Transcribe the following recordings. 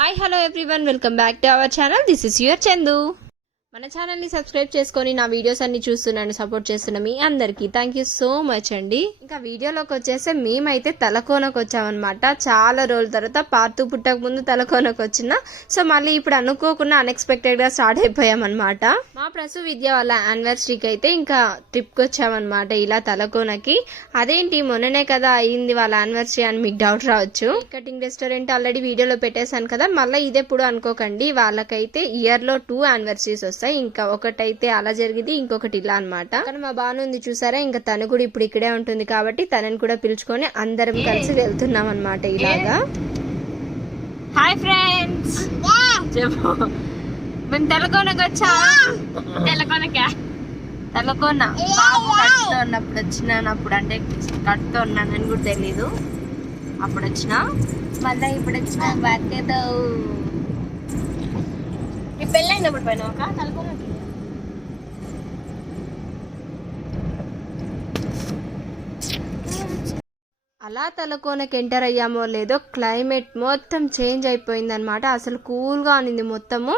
Hi, hello everyone, welcome back to our channel. This is your Chandu. మన ఛానల్ని subscribe చేసుకొని నా videos అన్ని చూస్తున్నాను సపోర్ట్ చేస్తున్న మీ అందరికీ థ్యాంక్ యూ సో మచ్ అండి. ఇంకా వీడియోలోకి వచ్చేస్తే మేమైతే తలకోనకు వచ్చామన్నమాట. చాలా రోజుల తర్వాత పార్తూ పుట్టక ముందు తలకోనకు వచ్చిన. సో మళ్ళీ ఇప్పుడు అనుకోకుండా అన్ఎక్స్పెక్టెడ్గా స్టార్ట్ అయిపోయామన్నమాట. మా ప్రసు విద్య వాళ్ళ యానివర్సరీకి అయితే ఇంకా ట్రిప్కి వచ్చామన్నమాట ఇలా తలకోనకి. అదేంటి మొన్ననే కదా అయింది వాళ్ళ యానివర్సరీ అని మీకు డౌట్ రావచ్చు. కటింగ్ రెస్టారెంట్ ఆల్రెడీ వీడియోలో పెట్టేశాను కదా మళ్ళీ ఇదెప్పుడు అనుకోకండి. వాళ్ళకైతే ఇయర్లో టూ యానివర్సరీస్ వస్తాయి. ఇంకా ఒకటైతే అలా జరిగింది ఇంకొకటి ఇలా అనమాట కానీ మా బాను ఉంది చూసారా ఇంకా తను కూడా ఇప్పుడు ఇక్కడే ఉంటుంది కాబట్టి తనని కూడా పిలుచుకొని అందరం కలిసి వెళ్తున్నాం అనమాట ఇలాగా. హాయ్ ఫ్రెండ్స్ చెప్పు. మేము తెలకోనకు వచ్చా. తెలకోనకా. తెలకోన. బాబు కడుతూ ఉన్నప్పుడు వచ్చినానప్పుడు అంటే కడుతూ ఉన్నానని కూడా తెలీదు. అప్పుడు వచ్చిన. మళ్ళీ ఇప్పుడు వచ్చిన బాధ్యత మీ పెళ్ళైనప్పుడు పైన ఒక తలకోనకి అలా తలకోనకి ఎంటర్ అయ్యామో లేదో క్లైమేట్ మొత్తం చేంజ్ అయిపోయింది అనమాట అసలు కూల్గా ఉన్నింది మొత్తము.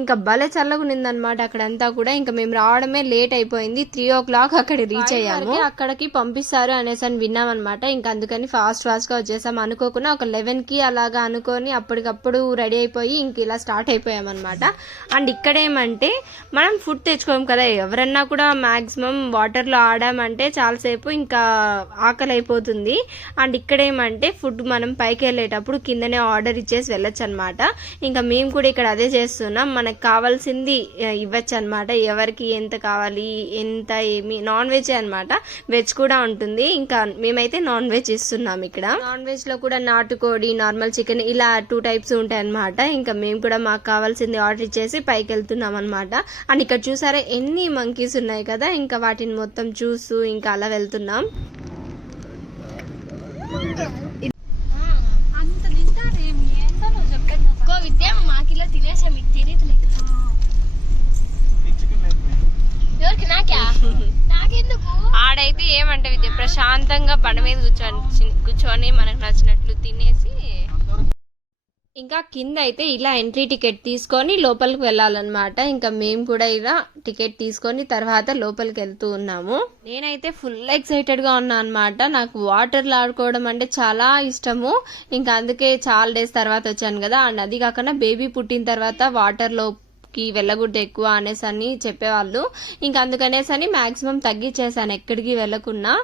ఇంకా భలే చల్లగా ఉన్నింది అనమాట అక్కడంతా కూడా. ఇంకా మేము రావడమే లేట్ అయిపోయింది. త్రీ ఓ క్లాక్ అక్కడ రీచ్ అయ్యాము. అక్కడికి పంపిస్తారు అనేసి అని విన్నాం అనమాట ఇంకా అందుకని ఫాస్ట్ ఫాస్ట్గా వచ్చేసాం. అనుకోకుండా ఒక లెవెన్కి అలాగా అనుకొని అప్పటికప్పుడు రెడీ అయిపోయి ఇంక ఇలా స్టార్ట్ అయిపోయాం అనమాట అండ్ ఇక్కడ ఏమంటే మనం ఫుడ్ తెచ్చుకోం కదా. ఎవరన్నా కూడా మాక్సిమం వాటర్లో ఆడామంటే చాలాసేపు ఇంకా ఆకలి అయిపోతుంది అండ్ ఇక్కడ ఏమంటే ఫుడ్ మనం పైకి వెళ్ళేటప్పుడు కిందనే ఆర్డర్ ఇచ్చేసి వెళ్ళొచ్చు అనమాట ఇంకా మేము కూడా ఇక్కడ అదే చేస్తున్నాం. మనకు కావాల్సింది ఇవ్వచ్చు అనమాట ఎవరికి ఎంత కావాలి ఎంత ఏమి నాన్ వెజ్ అనమాట. వెజ్ కూడా ఉంటుంది. ఇంకా మేమైతే నాన్ వెజ్ ఇస్తున్నాం ఇక్కడ. నాన్ వెజ్లో కూడా నాటుకోడి నార్మల్ చికెన్ ఇలా టూ టైప్స్ ఉంటాయి అనమాట ఇంకా మేము కూడా మాకు కావాల్సింది ఆర్డర్ ఇచ్చేసి పైకి వెళ్తున్నాం అనమాట అండ్ ఇక్కడ చూసారా ఎన్ని మంకీస్ ఉన్నాయి కదా. ఇంకా వాటిని మొత్తం చూస్తూ ఇంకా అలా వెళ్తున్నాం. ఆడైతే ఏమంటే విద్య ప్రశాంతంగా బండ మీద కూర్చొని కూర్చొని మనకు నచ్చినట్లు తినేసి ఇంకా కింద అయితే ఇలా ఎంట్రీ టికెట్ తీసుకొని లోపలికి వెళ్ళాలన్నమాట. ఇంకా మేము కూడా ఇలా టికెట్ తీసుకొని తర్వాత లోపలికి వెళ్తూ ఉన్నాము. నేనైతే ఫుల్ ఎక్సైటెడ్గా ఉన్నా అనమాట నాకు వాటర్లు ఆడుకోవడం అంటే చాలా ఇష్టము. ఇంకా అందుకే చాలా డేస్ తర్వాత వచ్చాను కదా. అండ్ అది కాకుండా బేబీ పుట్టిన తర్వాత వాటర్లో కి వెళ్ళకూడదు ఎక్కువ అనేసి అని చెప్పేవాళ్ళు. ఇంకా అందుకనేసి అని మాక్సిమం తగ్గించేసాను ఎక్కడికి వెళ్ళకున్నా.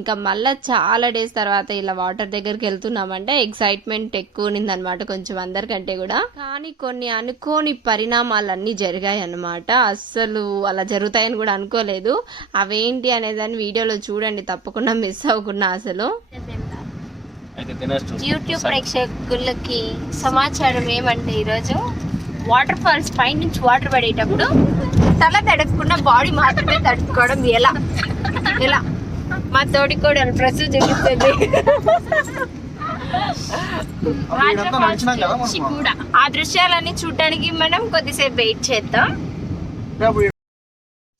ఇంకా మళ్ళీ చాలా డేస్ తర్వాత ఇలా వాటర్ దగ్గరికి వెళ్తున్నామంటే ఎక్సైట్మెంట్ ఎక్కువ ఉన్నిందనమాట కొంచెం అందరికంటే కూడా. కానీ కొన్ని అనుకోని పరిణామాలన్నీ జరిగాయి అన్నమాట అస్సలు అలా జరుగుతాయని కూడా అనుకోలేదు. అవేంటి అనేదాన్ని వీడియోలో చూడండి తప్పకుండా మిస్ అవ్వకుండా అసలు. యూట్యూబ్ ప్రేక్షకులకి సమాచారం ఏమంటే ఈరోజు? వాటర్ ఫాల్స్ పై నుంచి వాటర్ పడేటప్పుడు తల తడపకుండా బాడీ మాత్రమే తడుపుకోవడం ఎలా? ఎలా? మా తోడి కూడా ప్రస్తుతం చూపిస్తుంది ఆ దృశ్యాలన్నీ చూడడానికి మనం కొద్దిసేపు వెయిట్ చేద్దాం.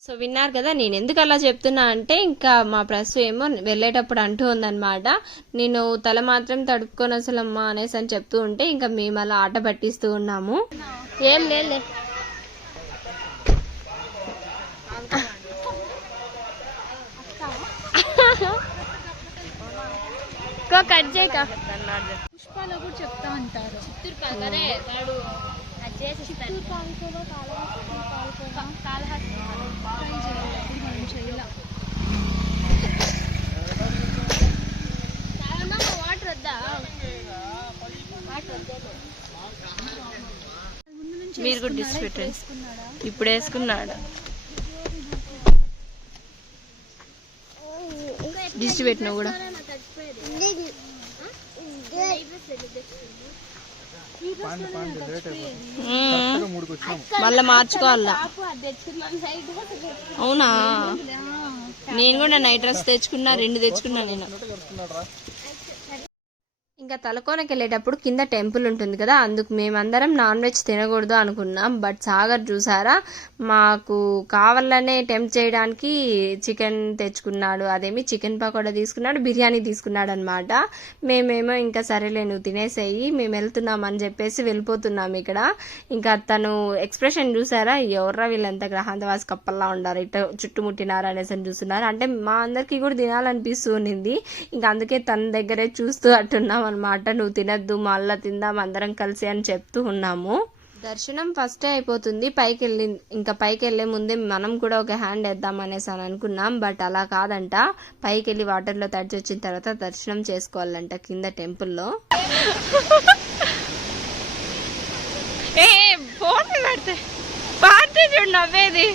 సో విన్నారు కదా నేను ఎందుకు అలా చెప్తున్నా అంటే ఇంకా మా ప్రసు ఏమో వెళ్ళేటప్పుడు అంటూ ఉందన్నమాట నేను తల మాత్రం తడుపుకొని అసలమ్మా అనేసి అని చెప్తూ ఉంటే ఇంకా మేము అలా ఆట పట్టిస్తూ ఉన్నాము. ఏం లేదు కట్ చేయక పుష్పాలో కూడా చెప్తా అంటారు. చిత్తూరు పాలకరే వాడు అది చేసిస్తాను పాలకోవా కాళహస్తి పాలకోవా కాళహస్తి ట్రై చేయాలి ఇప్పుడు మనం చేయాల వాటర్ వద్దా వాటర్ వద్దా ముందు నుంచి మీరు కూడా డిష్ పెట్టండి. ఇప్పుడు వేసుకున్నాడు? డిష్ పెట్టినా కూడా. మళ్ళీ మార్చుకోవాలా? అవునా? నేను కూడా నైట్ డ్రెస్ తెచ్చుకున్నా రెండు తెచ్చుకున్నా నేను. ఇంకా తలకోనకి వెళ్ళేటప్పుడు కింద టెంపుల్ ఉంటుంది కదా అందుకు మేమందరం నాన్ వెజ్ తినకూడదు అనుకున్నాం. బట్ సాగర్ చూసారా? మాకు కావాలనే టెంప్ట్ చేయడానికి చికెన్ తెచ్చుకున్నాడు. అదేమి చికెన్ పకోడా తీసుకున్నాడు బిర్యానీ తీసుకున్నాడు అనమాట మేమేమో ఇంకా సరేలే నువ్వు తినేసేయి మేము వెళ్తున్నాం అని చెప్పేసి వెళ్ళిపోతున్నాం ఇక్కడ. ఇంకా తను ఎక్స్ప్రెషన్ చూసారా? ఎవర్రా వీళ్ళంతా గ్రహాంతవాసి కప్పల్లా ఉండారు ఇట్ట చుట్టుముట్టినారు అనేసి అని చూస్తున్నారు. అంటే మా అందరికీ కూడా తినాలనిపిస్తూ ఉండింది. ఇంకా అందుకే తన దగ్గరే చూస్తూ అట్టున్నాం అనమాట నువ్వు తినద్దు మళ్ళా తిందాం అందరం కలిసి అని చెప్తూ ఉన్నాము. దర్శనం ఫస్టే అయిపోతుంది. పైకి వెళ్ళి ఇంకా పైకి వెళ్ళే ముందే మనం కూడా ఒక హ్యాండ్ వేద్దాం అనేసి అని అనుకున్నాం. బట్ అలా కాదంట. పైకి వెళ్ళి వాటర్లో తడిచి వచ్చిన తర్వాత దర్శనం చేసుకోవాలంట కింద టెంపుల్లో. ఏ ఫోన్ పెడితే. పార్టీ చూడు నవ్వేది.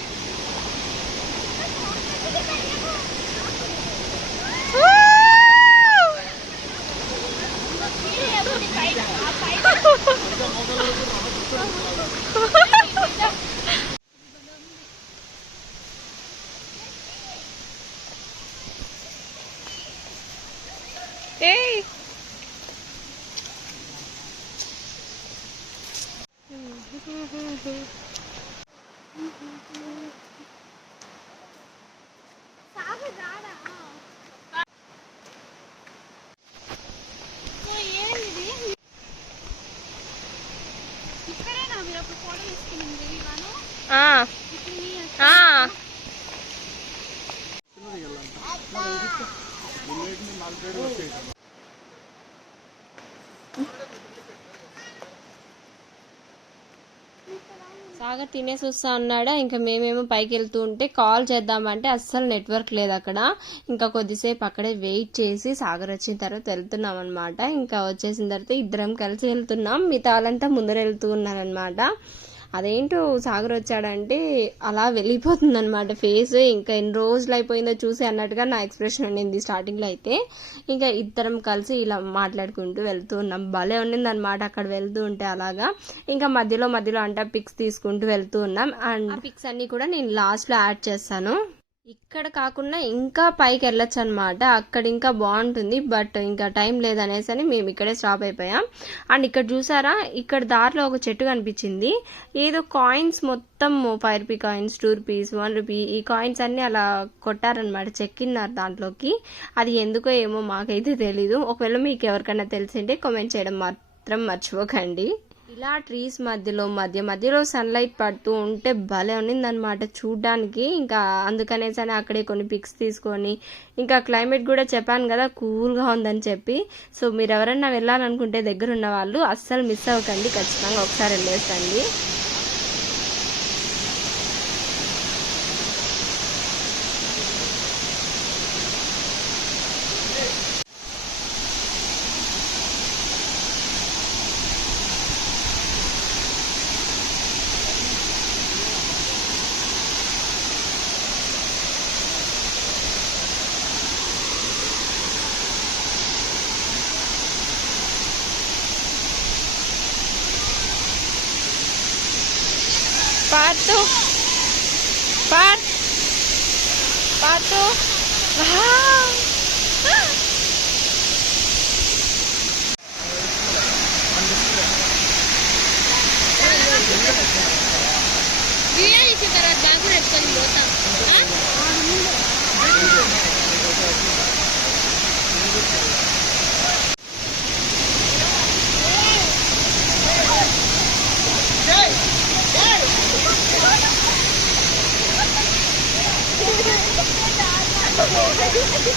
Ei! బాగా తినేసి వస్తా అన్నాడా. ఇంకా మేమేమో పైకి వెళ్తూ ఉంటే కాల్ చేద్దామంటే అస్సలు నెట్వర్క్ లేదు అక్కడ. ఇంకా కొద్దిసేపు అక్కడే వెయిట్ చేసి సాగర్ వచ్చిన తర్వాత వెళ్తున్నాం అనమాట ఇంకా వచ్చేసిన తర్వాత ఇద్దరం కలిసి వెళ్తున్నాం. మిగతా వాళ్ళంతా ముందర వెళ్తూ ఉన్నారనమాట అదేంటో సాగర్ వచ్చాడంటే అలా వెళ్ళిపోతుంది అనమాట ఫేస్ ఇంకా ఎన్ని రోజులు అయిపోయిందో చూసి అన్నట్టుగా నా ఎక్స్ప్రెషన్ ఉండింది స్టార్టింగ్లో అయితే. ఇంకా ఇద్దరం కలిసి ఇలా మాట్లాడుకుంటూ వెళ్తూ ఉన్నాం. భలే ఉండింది అనమాట అక్కడ వెళ్తూ ఉంటే అలాగా. ఇంకా మధ్యలో మధ్యలో అంటే పిక్స్ తీసుకుంటూ వెళ్తూ ఉన్నాం. అండ్ పిక్స్ అన్నీ కూడా నేను లాస్ట్లో యాడ్ చేస్తాను. ఇక్కడ కాకుండా ఇంకా పైకి వెళ్ళొచ్చు అనమాట అక్కడ ఇంకా బాగుంటుంది బట్ ఇంకా టైం లేదనేసి అని మేము ఇక్కడే స్టాప్ అయిపోయాం. అండ్ ఇక్కడ చూసారా ఇక్కడ దారిలో ఒక చెట్టు కనిపించింది. ఏదో కాయిన్స్ మొత్తం five rupee coins two rupees one rupee ఈ కాయిన్స్ అన్ని అలా కొట్టారనమాట చెక్కిన్నారు దాంట్లోకి. అది ఎందుకో ఏమో మాకైతే తెలీదు. ఒకవేళ మీకు ఎవరికైనా తెలిసింటే కామెంట్ చేయడం మాత్రం మర్చిపోకండి. ఇలా ట్రీస్ మధ్యలో మధ్య మధ్యలో సన్లైట్ పడుతూ ఉంటే భలే ఉన్నిందనమాట చూడ్డానికి. ఇంకా అందుకనేసి అని అక్కడే కొన్ని పిక్స్ తీసుకొని ఇంకా క్లైమేట్ కూడా చెప్పాను కదా కూల్గా ఉందని చెప్పి. సో మీరు ఎవరైనా వెళ్ళాలనుకుంటే దగ్గర ఉన్న వాళ్ళు అస్సలు మిస్ అవ్వకండి ఖచ్చితంగా ఒకసారి వెళ్ళేసండి పాతు పాత్ పాతు వీడియో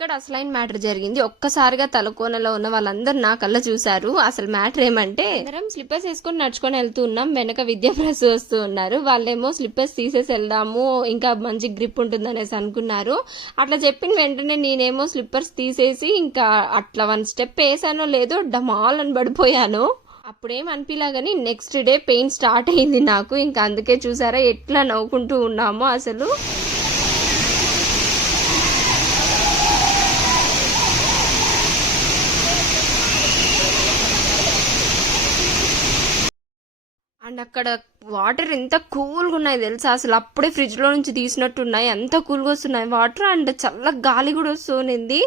ఇక్కడ అసలైన మ్యాటర్ జరిగింది? ఒక్కసారిగా తలకోనలో ఉన్న వాళ్ళందరూ నా కళ్ళ చూశారు. అసలు మ్యాటర్ ఏమంటే అందరం స్లిప్పర్స్ వేసుకొని నడుచుకొని వెళ్తూ ఉన్నాం. వెనక విద్యాభ్యాస వస్తూ ఉన్నారు. వాళ్ళేమో స్లిప్పర్స్ తీసేసి వెళ్దాము ఇంకా మంచి గ్రిప్ ఉంటుంది అనేసి అనుకున్నారు. అట్లా చెప్పిన వెంటనే నేనేమో స్లిప్పర్స్ తీసేసి ఇంకా అట్లా వన్ స్టెప్ వేసానో లేదో డమాల్ అని పడిపోయాను. అప్పుడేం అనిపిలా కానీ నెక్స్ట్ డే పెయిన్ స్టార్ట్ అయింది నాకు. ఇంకా అందుకే చూసారా ఎట్లా నవ్వుకుంటూ ఉన్నామో అసలు. అండ్ అక్కడ వాటర్ ఎంత కూల్గా ఉన్నాయి తెలుసా? అసలు అప్పుడే ఫ్రిడ్జ్లో నుంచి తీసినట్టు ఉన్నాయి ఎంత కూల్గా వస్తున్నాయి. వాటర్ అండ్ చల్ల గాలి కూడా వస్తుంది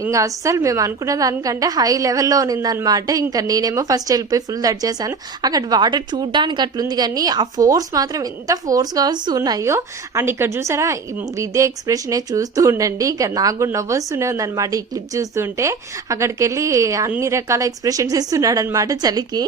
ఇంకా అస్సలు మేము అనుకున్న దానికంటే హై లెవెల్లో ఉన్నిందనమాట. ఇంకా నేనేమో ఫస్ట్ వెళ్ళిపోయి ఫుల్ దట్ చేశాను. అక్కడ వాటర్ చూడడానికి అట్లుంది కానీ ఆ ఫోర్స్ మాత్రం ఎంత ఫోర్స్గా వస్తున్నాయో. అండ్ ఇక్కడ చూసారా? ఇదే ఎక్స్ప్రెషనే చూస్తూ ఉండండి. ఇంకా నాకు కూడా నవ్వొస్తూనే ఉందన్నమాట ఈ క్లిప్ చూస్తుంటే. అక్కడికి వెళ్ళి అన్ని రకాల ఎక్స్ప్రెషన్స్ ఇస్తున్నాడు అనమాట చలికి.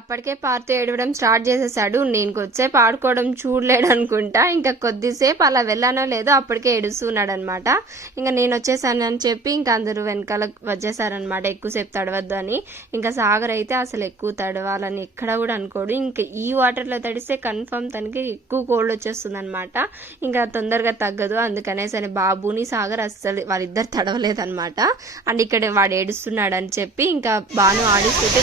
అప్పటికే పార్తూ ఏడవడం స్టార్ట్ చేసేసాడు. నేను కొద్దిసేపు ఆడుకోవడం చూడలేడు అనుకుంటా ఇంకా కొద్దిసేపు అలా వెళ్ళానో లేదో అప్పటికే ఏడుస్తున్నాడు అనమాట ఇంకా నేను వచ్చేసాను అని చెప్పి ఇంకా అందరూ వెనకాల వచ్చేసారనమాట. ఎక్కువసేపు తడవద్దు అని. ఇంకా సాగర్ అయితే అసలు ఎక్కువ తడవాలని ఎక్కడ కూడా అనుకోడు. ఇంకా ఈ వాటర్లో తడిస్తే కన్ఫర్మ్ తనకి ఎక్కువ కోల్డ్ వచ్చేస్తుంది అనమాట ఇంకా తొందరగా తగ్గదు. అందుకనేసరి బాబుని సాగర్ అస్సలు వాళ్ళిద్దరు తడవలేదనమాట. అండ్ ఇక్కడ వాడు ఏడుస్తున్నాడు అని చెప్పి ఇంకా Banu ఆడిస్తుంటే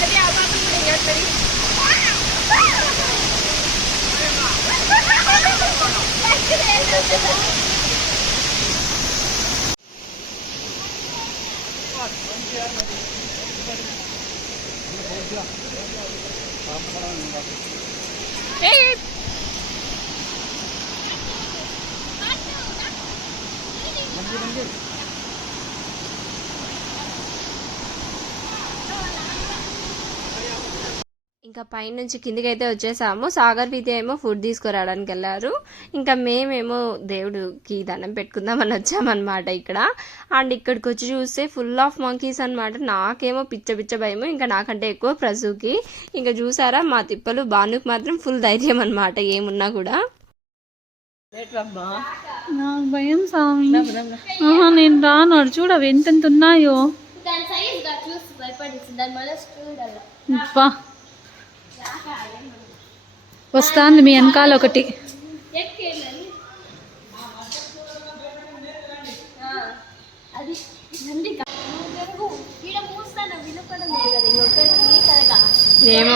Hadi al bakın bunu göstereyim. Hey! Mandir, mandir. ఇంకా పైనుంచి కిందికి అయితే వచ్చేసాము. సాగర్ విద్య ఏమో ఫుడ్ తీసుకురావడానికి వెళ్ళారు. ఇంకా మేమేమో దేవుడికి దండం పెట్టుకుందామని వచ్చామన్నమాట ఇక్కడ. అండ్ ఇక్కడికి వచ్చి చూస్తే ఫుల్ ఆఫ్ మంకీస్ అన్నమాట. నాకేమో పిచ్చ పిచ్చ భయము. ఇంకా నాకంటే ఎక్కువ ప్రసూకి ఇంకా చూసారా మా తిప్పలు బానుకి మాత్రం ఫుల్ ధైర్యం అన్నమాట. ఏమున్నా కూడా. నాకు భయం స్వామి నేను రాను చూడ ఎంతెంత ఉన్నాయో. దాని సైజ్ చూసి భయపడేసి దాని మళ్ళీ చూడాలి అబ్బా. వస్తాంది మీ వెనకాల ఒకటి. ఏమో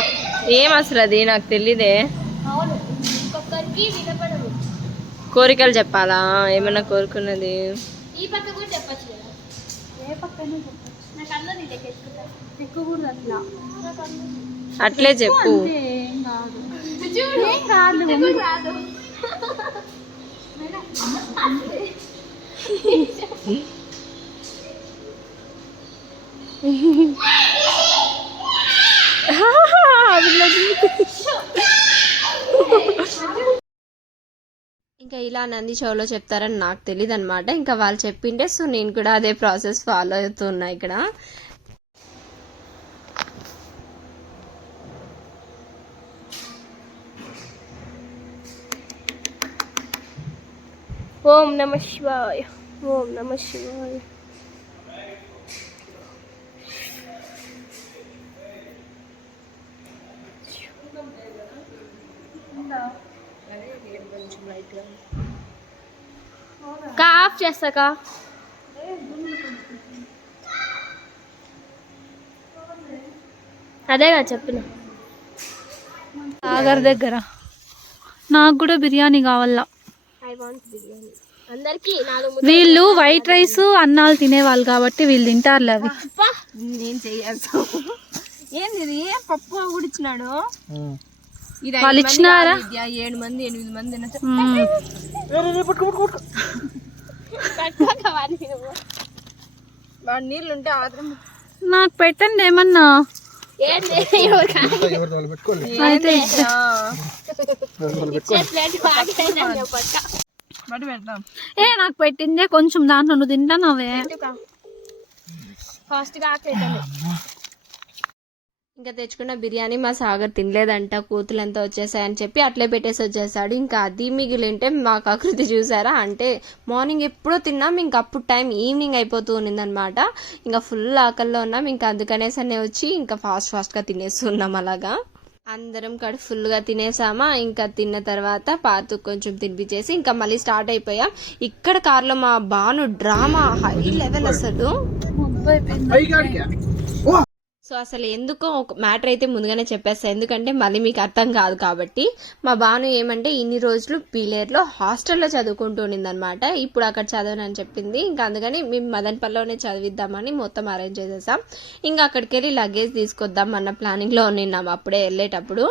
ఏం అసలు అది? నాకు తెలీదే. కోరికలు చెప్పాలా? ఏమన్నా కోరుకున్నది? ఈ పక్క కూడా చెప్పచ్చు. కదా ఏ పక్కనే చెప్పచ్చు నాకు అందరూ నాకు అట్లే చెప్పు. ఏం కాదు. ఏం కాదు. రాదు ఇంకా ఇలా నంది షోలో చెప్తారని నాకు తెలియదు అనమాట ఇంకా వాళ్ళు చెప్పిండే సో నేను కూడా అదే ప్రాసెస్ ఫాలో అవుతున్నా ఇక్కడ. ఓం నమ శివాయ ఓం నమ శివాయ. కా ఆఫ్ అదేగా చెప్పిన. సాగర్ దగ్గర. నాకు కూడా బిర్యానీ కావాలా? వీళ్ళు వైట్ రైస్ అన్నాలు తినేవాళ్ళు కాబట్టి వీళ్ళు తింటారులే అవి నేను చేయాల్సి ఏంది పప్పు కూడా ఇచ్చినాడు ఇది వాళ్ళు ఇచ్చినారా? ఏడు మంది ఎనిమిది మంది నీళ్ళు ఉంటే ఆత్రం నాకు పెట్టండి ఏమన్నా. అయితే. ఏ నాకు పెట్టిందే కొంచెం దాంట్లో నువ్వు తింటానవే ఫాస్ట్గా ఆకలి ఇంకా తెచ్చుకున్న బిర్యానీ మా సాగర్ తినలేదంట కూతులంతా వచ్చేసాయని చెప్పి అట్లే పెట్టేసి వచ్చేసాడు. ఇంకా అది మిగిలింటే మాకు ఆకృతి చూసారా? అంటే మార్నింగ్ ఎప్పుడో తిన్నాం ఇంకా అప్పుడు టైం ఈవినింగ్ అయిపోతూ ఉన్నదనమాట. ఇంకా ఫుల్ ఆకల్లో ఉన్నాం ఇంకా అందుకనేసనే వచ్చి ఇంకా ఫాస్ట్ ఫాస్ట్గా తినేస్తున్నాం అలాగా. అందరం కడు ఫుల్గా తినేసామా ఇంకా తిన్న తర్వాత పాతు కొంచెం తినిపించేసి ఇంకా మళ్ళీ స్టార్ట్ అయిపోయాం. ఇక్కడ కార్లో మా బాను డ్రామా హై లెవెల్ అసలు. సో అసలు ఎందుకో ఒక మ్యాటర్ అయితే ముందుగానే చెప్పేస్తాను ఎందుకంటే మళ్ళీ మీకు అర్థం కాదు కాబట్టి. మా బాను ఏమంటే ఇన్ని రోజులు పీలేర్లో హాస్టల్లో చదువుకుంటూ ఉండిందనమాట ఇప్పుడు అక్కడ చదవనని చెప్పింది. ఇంకా అందుకని మేము మదనపల్లిలోనే చదివిద్దామని మొత్తం అరేంజ్ చేసేసాం. ఇంకా అక్కడికి వెళ్ళి లగేజ్ తీసుకొద్దాం అన్న ప్లానింగ్లో నిన్నాం. అప్పుడే వెళ్ళేటప్పుడు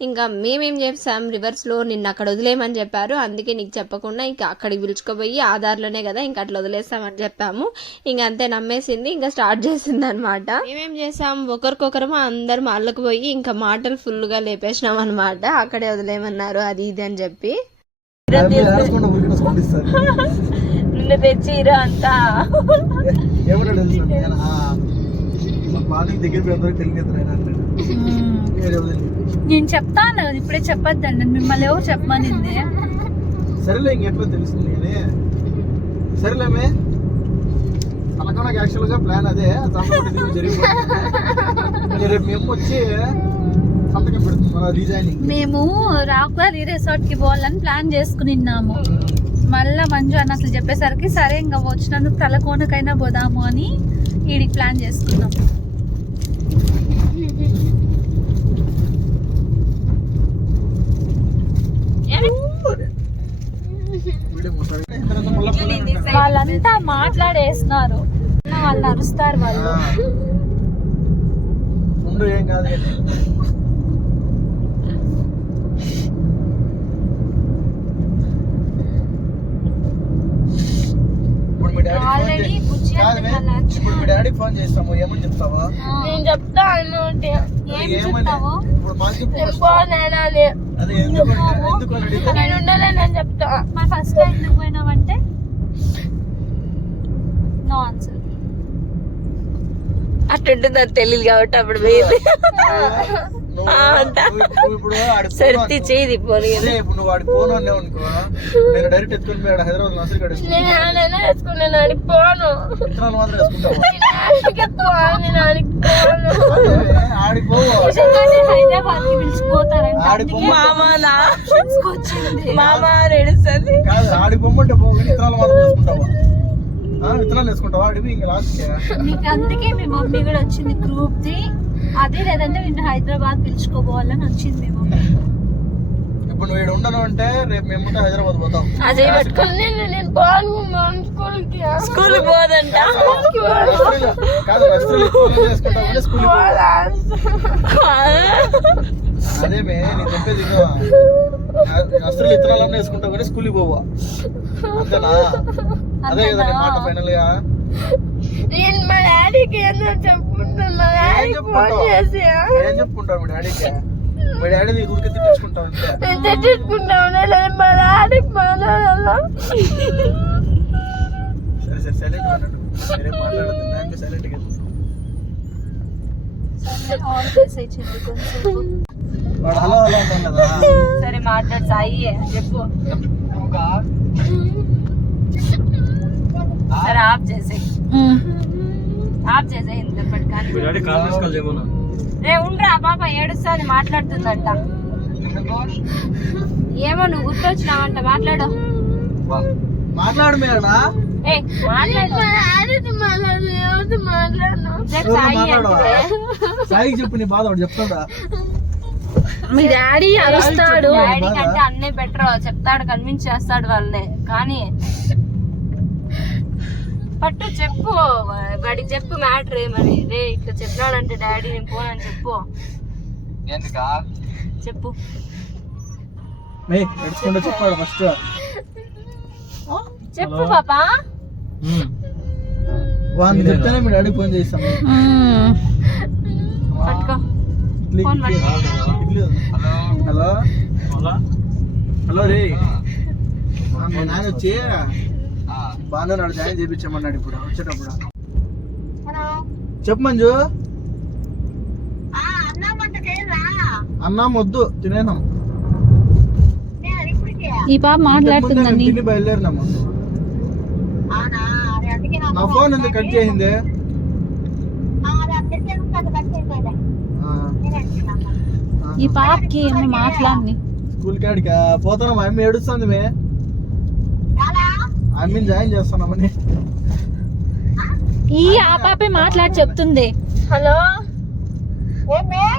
ఇంకా మేమేం చేసాం? రివర్స్లో నిన్న అక్కడ వదిలేయమని చెప్పారు. అందుకే నీకు చెప్పకుండా ఇంకా అక్కడికి పిలుచుకోపోయి ఆధార్లోనే కదా ఇంకా అట్లా వదిలేస్తామని చెప్పాము. ఇంకా అంతే నమ్మేసింది. ఇంకా స్టార్ట్ చేసింది అనమాట మేమేం చేసాం? ఒకరికొకరం అందరం అల్లకు పోయి ఇంకా మాటలు ఫుల్గా లేపేసినాం అనమాట అక్కడే వదిలేమన్నారు అది ఇది అని చెప్పి. నిన్ను తెచ్చిరా అంతా. తెలుసు? నేను, చెప్తాను ఇప్పుడే చెప్పొద్దండి మిమ్మల్ని ఎవరు చెప్పమనింది? సరేలే ఇంకెట్లా తెలుస్తుంది కానీ. సరేలేమే. అలాగే నాకు యాక్చువల్గా ప్లాన్ అదే. రేపు మేము వచ్చి మేము రాకువారి రిసార్ట్కి పోవాలని ప్లాన్ చేసుకునిన్నాము మళ్ళా మంజు అన్న అసలు చెప్పేసరికి సరే ఇంకా వచ్చినందుకు తలకోనకైనా పోదాము అని ఈడికి ప్లాన్ చేసుకున్నాం. వాళ్ళంతా మాట్లాడేస్తున్నారు. అరుస్తారు వాళ్ళు. ఉండు ఏం కాదు బుజ్జి ఇప్పుడు మీ ఫోన్ చేస్తాము ఏమని చెప్తావా? నేను చెప్తా అన్నోటి ఏం చెప్తావు? నేను ఉండలేనని చెప్తా. ఫస్ట్ ఎందుకు పోయినావంటే? నో ఆన్సర్ అట్టుంటుంది అది తెలియదు కాబట్టి అప్పుడు పోయింది. ఆడి ఫోన్ అనుకో. చేయి పోనీ నువ్వు వాడి ఫోన్ అన్నావు అనుకో నేను డైరెక్ట్ ఎత్తుకొని పోయాడు హైదరాబాద్ వేసుకున్నాను విత్తనాలు మాత్రం వేసుకుంటావు? పోవు హైదరాబాద్కి పిలిచిపోతారంట ఆడి మామనా? మామ కాదు ఆడి పోవు కానీ విత్తనాలు మాత్రం వేసుకుంటావా? ఆ, విత్తనాలు వేసుకుంటావా? ఆడివి ఇంకా లాస్ట్ మీకు అందుకే మీ మమ్మీ కూడా వచ్చింది గ్రూప్ ది. అదే లేదంటే నిన్ను హైదరాబాద్ పిలుచుకోపోవాలని వచ్చింది మీ మమ్మీ. ఇప్పుడు నువ్వు ఉండను అంటే రేపు మేము ఉంటే హైదరాబాద్ పోతాం. అదే పట్టుకుని నేను పోను స్కూల్కి స్కూల్ పోదంట. కాదు స్కూల్ అదేమే నేను చెప్పేది ఇదో. నర్సరీలో విత్తనాలన్నీ వేసుకుంటావు కానీ స్కూల్కి పోవా. అంతేనా? అదే కదా నీ మాట ఫైనల్గా నేను మా డాడీకి ఏందో చెప్పుకుంటాను మా ఏం డాడీకి ఫోన్ చేసి ఏం చెప్పుకుంటావు మీ డాడీకి మీ డాడీ నీ ఊరికి తిట్టించుకుంటావు అంతే నేను తెచ్చుకుంటాను నేను మా డాడీకి మాట్లాడాలా సరే సరే సైలెంట్ మాట్లాడు సరే మాట్లాడదు నాకు సైలెంట్గా ఆన్ చేసేయి చెల్లి కొంచెం వాడు హలో హలో ఉంటాం కదా సరే మాట్లాడు సాయి చెప్పు సరే ఆఫ్ చేసేయి ఆఫ్ చేయమన్నా రే ఉండరా పాప ఏడుస్తుంది మాట్లాడుతుందంట ఏమో నువ్వు గుర్తొచ్చినావంట మాట్లాడు. మాట్లాడు మేడా ఏ సాయి. సాయికి చెప్పు నీ బాధ చెప్తాడా? మీ డాడీ అరుస్తాడు. డాడీ కంటే అన్నే బెటర్ చెప్తాడు కన్విన్స్ చేస్తాడు వాళ్ళని. కానీ పట్టు చెప్పు వాడికి చెప్పు మ్యాటర్ ఏమని రే ఇట్లా చెప్పినాడంటే డాడీ నేను పోనని చెప్పు. చెప్పు. చెప్పాడు ఫస్ట్. చెప్పు పాపా. వాడిని చెప్తేనే మీ డాడీ ఫోన్ చేస్తాం. హలో. హలో. రే. మీ నాన్న వచ్చి. బాగా నాడు జాయిన్ చేయించామన్నాడు ఇప్పుడు వచ్చేటప్పుడు. చెప్పు మంజు. అన్నం వద్దు తినేనాం. ఈ పాప మాట్లాడుతుందని తిని బయలుదేరినాము. నా ఫోన్ ఎందుకు కట్ చేసింది? ఆ, ఆ. ఈ పాపకి ఏమో మాట్లాడి స్కూల్ కాడికా? పోతున్నాం మా అమ్మ ఏడుస్తుంది మే? అమ్మని జాయిన్ చేస్తున్నామని ఈ ఆ పాపే మాట్లాడి చెప్తుంది. హలో?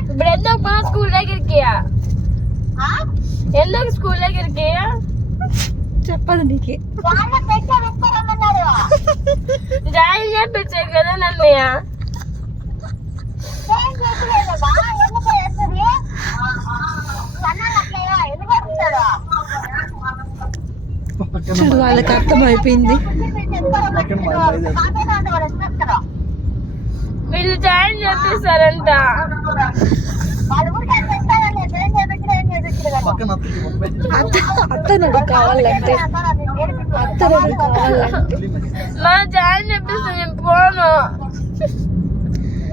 ఇప్పుడు ఎందుకు మా స్కూల్ దగ్గరికి? ఎందుకు స్కూల్ దగ్గరికి? చెప్పదు నీకు. జాయిన్ చేపించే కదా నన్ను. పక్కన చూడు వాళ్ళకి అర్థం అయిపోయింది పక్కన మా అమ్మాయి చేస్తుంది. వీళ్ళు జాయిన్ అత్త అత్తనడు కావాలంటే అత్తనడు కావాలంటే. మా జాయిన్ చేపిస్తా నేను పోను.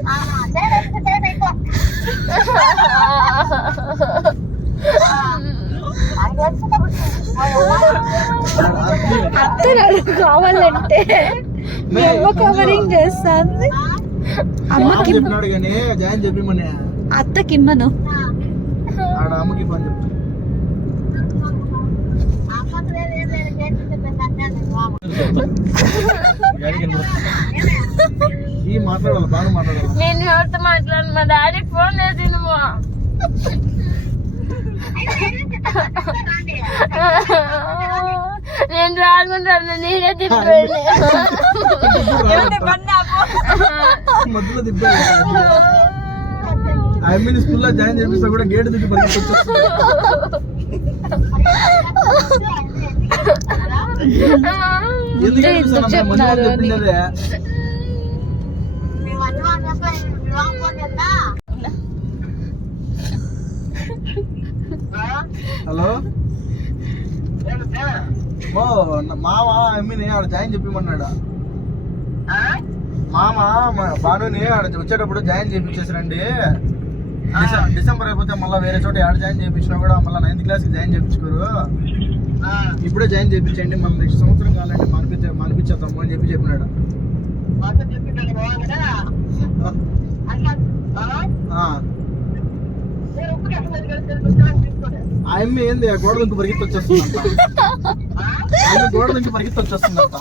అత్తనడు కావాలంటే మీ అమ్మ కవరింగ్ చేస్తుంది. అమ్మకి చెప్పినాడు కానీ జాయిన్ చెప్పిమని అత్తకి ఇమ్మను నేను ఎవరితో మాట్లాడు మా డాడీకి ఫోన్ చేసి నువ్వు నేను రాకుంటాను నేనే తిప్పాను మధ్యలో అమ్మిని స్కూల్లో జాయిన్ చేపిస్తా కూడా గేట్ దిగి పరిగెత్తి హలో? ఓ మామ అమ్మిని ఆడ జాయిన్ చెప్పిమన్నాడు మామ భానుని ఆడ వచ్చేటప్పుడు జాయిన్ చేయించేసారండి డిసె- డిసెంబర్ అయిపోతే మళ్ళీ వేరే చోట ఆడ జాయిన్ చేయించినా కూడా మళ్ళీ నైన్త్ క్లాస్కి జాయిన్ చేయించుకోరు ఇప్పుడే జాయిన్ చేయించండి మళ్ళీ నెక్స్ట్ సంవత్సరం కావాలంటే మానిపించే మానిపించేద్దాము అని చెప్పి చెప్పినాడు. ఆ. ఆ అమ్మ ఏంది? ఆ గోడ నుంచి పరిగెత్తి వచ్చేస్తుందంట గోడ నుంచి పరిగెత్తి వచ్చేస్తుందంట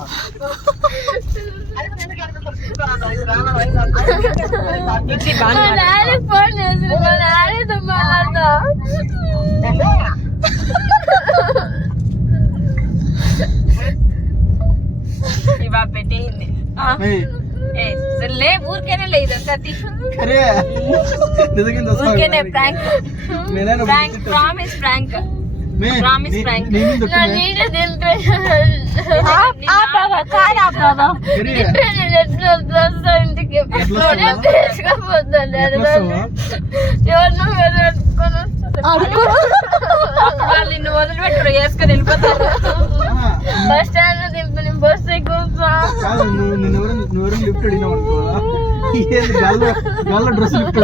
ఇవా పెట్టేయింది ఏయ్, లే ఊరికేనే అరే నిజంగా చేస్తావా? ఊరికేనే prank prank promise prank promise నీ- ప్రాంక్ ఇంటికి. నిన్ను వదిలిపెట్టరు వేసుకొని వెళ్ళిపోతారు. బస్ స్టాండ్లో దింపి నేను బస్ ఎక్కువ కాదు నువ్వు నిన్ను ఎవరు నువ్వు ఎవరు లిఫ్ట్ అడిగినావు అనుకో. ఏంది గల్ల గల్ల డ్రెస్ లిఫ్ట్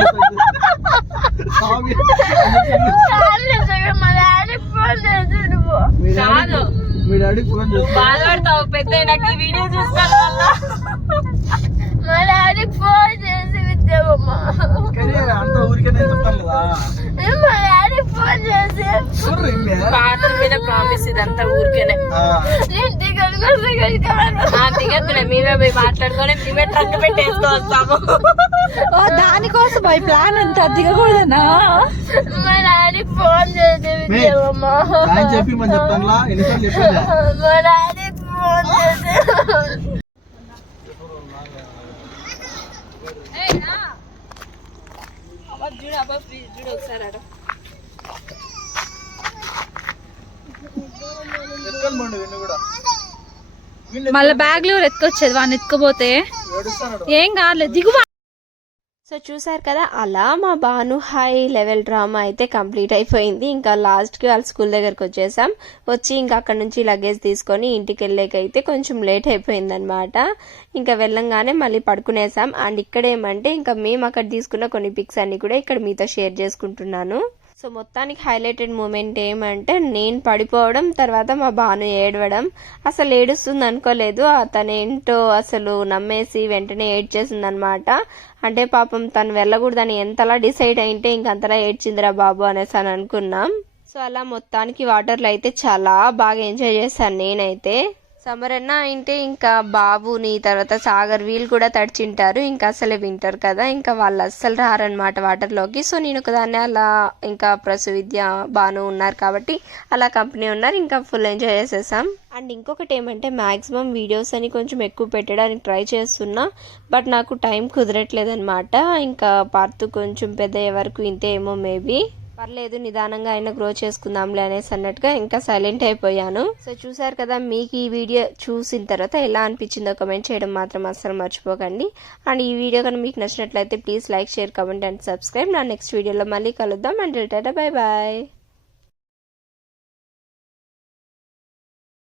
మా డాడీ ఫోన్ బాధపడతావు పెద్ద నాకు ఈ వీడియో వల్ల మా డాడీ ఫోన్ చేసి కానీ అంత చెప్తాను కదా. ఫోన్ చేసి చూడు మీద ప్రామిస్ ఇదంతా ఊరికేనే. దిగద్దులే మేమే పోయి మాట్లాడుకొని మేమే ట్రక్ పెట్టేసుకో వస్తాము. ఓ దానికోసం ఈ ప్లాన్ అంతా దిగకూడదనా మా ఫోన్ చేసి మే, ఆయన చెప్పి మనం చెప్తానులా? ఎన్నిసార్లు చెప్పేదా? మా డాడీ ఫోన్ చేసి ఎత్తుకొని పోండి వీడిని కూడా మళ్ళీ బ్యాగ్లో ఎత్తుకొచ్చేది వాడిని ఎత్తుకుపోతే. ఏం కాలేదు దిగువ. సో చూసారు కదా అలా మా బాను హై లెవెల్ డ్రామా అయితే కంప్లీట్ అయిపోయింది. ఇంకా లాస్ట్కి వాళ్ళ స్కూల్ దగ్గరకు వచ్చేసాం. వచ్చి ఇంకా అక్కడ నుంచి లగేజ్ తీసుకొని ఇంటికి వెళ్ళేకైతే కొంచెం లేట్ అయిపోయింది అనమాట ఇంకా వెళ్ళంగానే మళ్ళీ పడుకునేసాం. అండ్ ఇక్కడ ఏమంటే ఇంకా మేము అక్కడ తీసుకున్న కొన్ని పిక్స్ అన్ని కూడా ఇక్కడ మీతో షేర్ చేసుకుంటున్నాను. సో మొత్తానికి హైలైటెడ్ మూమెంట్ ఏమంటే నేను పడిపోవడం తర్వాత మా బాను ఏడవడం. అసలు ఏడుస్తుంది అనుకోలేదు. తను ఏంటో అసలు నమ్మేసి వెంటనే ఏడ్చేసింది అనమాట అంటే పాపం తను వెళ్ళకూడదని ఎంతలా డిసైడ్ అయింటే ఇంకంతలా ఏడ్చిందిరా బాబు అనేసి అని అనుకున్నాం. సో అలా మొత్తానికి వాటర్లో అయితే చాలా బాగా ఎంజాయ్ చేశాను నేనైతే. సమరన్న అంటే ఇంకా బాబుని తర్వాత సాగర్ వీళ్ళు కూడా తడిచింటారు. ఇంకా అసలే వింటారు కదా ఇంకా వాళ్ళు అస్సలు రారనమాట వాటర్లోకి. సో నేను ఒకదాన్ని అలా ఇంకా ప్రసువిద్య బాను ఉన్నారు కాబట్టి అలా కంపెనీ ఉన్నారు ఇంకా ఫుల్ ఎంజాయ్ చేసేసాం. అండ్ ఇంకొకటి ఏమంటే మ్యాక్సిమం వీడియోస్ అని కొంచెం ఎక్కువ పెట్టడానికి ట్రై చేస్తున్నా బట్ నాకు టైం కుదరట్లేదు అనమాట ఇంకా పార్తు కొంచెం పెద్ద వరకు ఇంతే ఏమో మేబీ. పర్లేదు నిదానంగా అయినా గ్రో చేసుకుందాంలే అనేసి అన్నట్టుగా ఇంకా సైలెంట్ అయిపోయాను. సో చూసారు కదా మీకు ఈ వీడియో చూసిన తర్వాత ఎలా అనిపించిందో కమెంట్ చేయడం మాత్రం అస్సలు మర్చిపోకండి. అండ్ ఈ వీడియో కనుక మీకు నచ్చినట్లయితే please like share comment and subscribe నా నెక్స్ట్ వీడియోలో మళ్ళీ కలుద్దాం. And tata bye bye